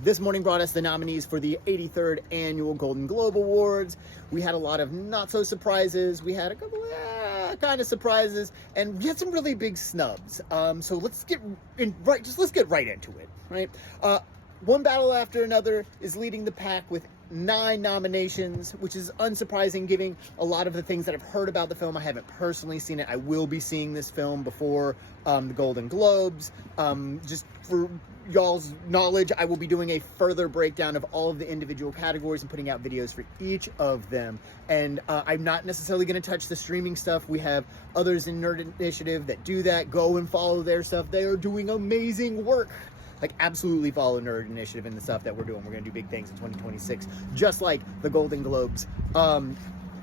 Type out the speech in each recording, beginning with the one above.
This morning brought us the nominees for the 83rd Annual Golden Globe Awards. We had a lot of not-so surprises. We had a couple of kind of surprises, and we had some really big snubs. So let's get right into it, right? One battle after another is leading the pack with 9 nominations, which is unsurprising given a lot of the things that I've heard about the film. I haven't personally seen it. I will be seeing this film before the Golden Globes. Just for y'all's knowledge, I will be doing a further breakdown of all of the individual categories and putting out videos for each of them. And I'm not necessarily going to touch the streaming stuff. We have others in Nerd Initiative that do that. Go and follow their stuff. They are doing amazing work. Like, absolutely follow Nerd Initiative and the stuff that we're doing. We're going to do big things in 2026, just like the Golden Globes.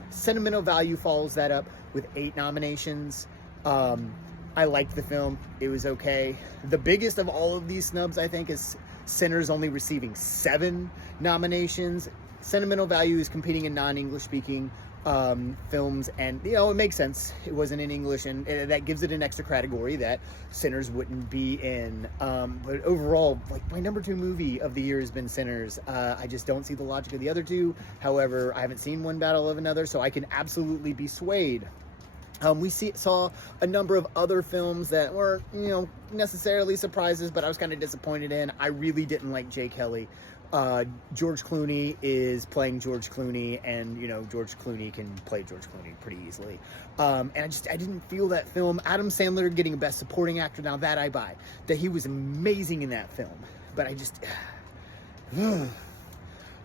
Sentimental Value follows that up with 8 nominations. I liked the film. It was okay. The biggest of all of these snubs, I think, is Sinners only receiving 7 nominations. Sentimental Value is competing in non-English speaking films, and it makes sense. It wasn't in English, and that gives it an extra category that Sinners wouldn't be in. But overall, like, my number 2 movie of the year has been Sinners. I just don't see the logic of the other two. However, I haven't seen One Battle of Another, so I can absolutely be swayed. We saw a number of other films that weren't, necessarily surprises, but I was kind of disappointed in. I really didn't like Jake Kelly. George Clooney is playing George Clooney, and, George Clooney can play George Clooney pretty easily. And I didn't feel that film. Adam Sandler getting a Best Supporting Actor, now that I buy. That he was amazing in that film. But I just...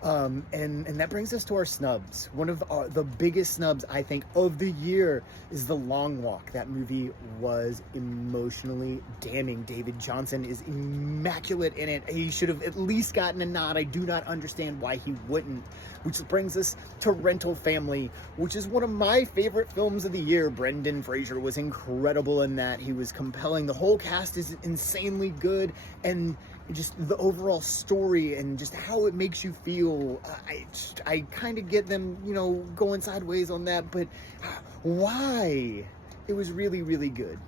and that brings us to our snubs. One of the biggest snubs, I think, of the year is The Long Walk. That movie was emotionally damning. David Johnson is immaculate in it. He should have at least gotten a nod. I do not understand why he wouldn't. Which brings us to Rental Family, which is one of my favorite films of the year. Brendan Fraser was incredible in that. He was compelling. The whole cast is insanely good, and just the overall story and just how it makes you feel. I kind of get them, going sideways on that, but why? It was really, really good.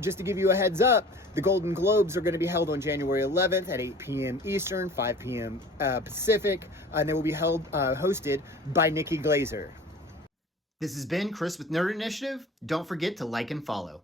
Just to give you a heads up, the Golden Globes are going to be held on January 11th at 8 p.m. Eastern, 5 p.m. Pacific, and they will be hosted by Nikki Glazer. This has been Chris with Nerd Initiative. Don't forget to like and follow.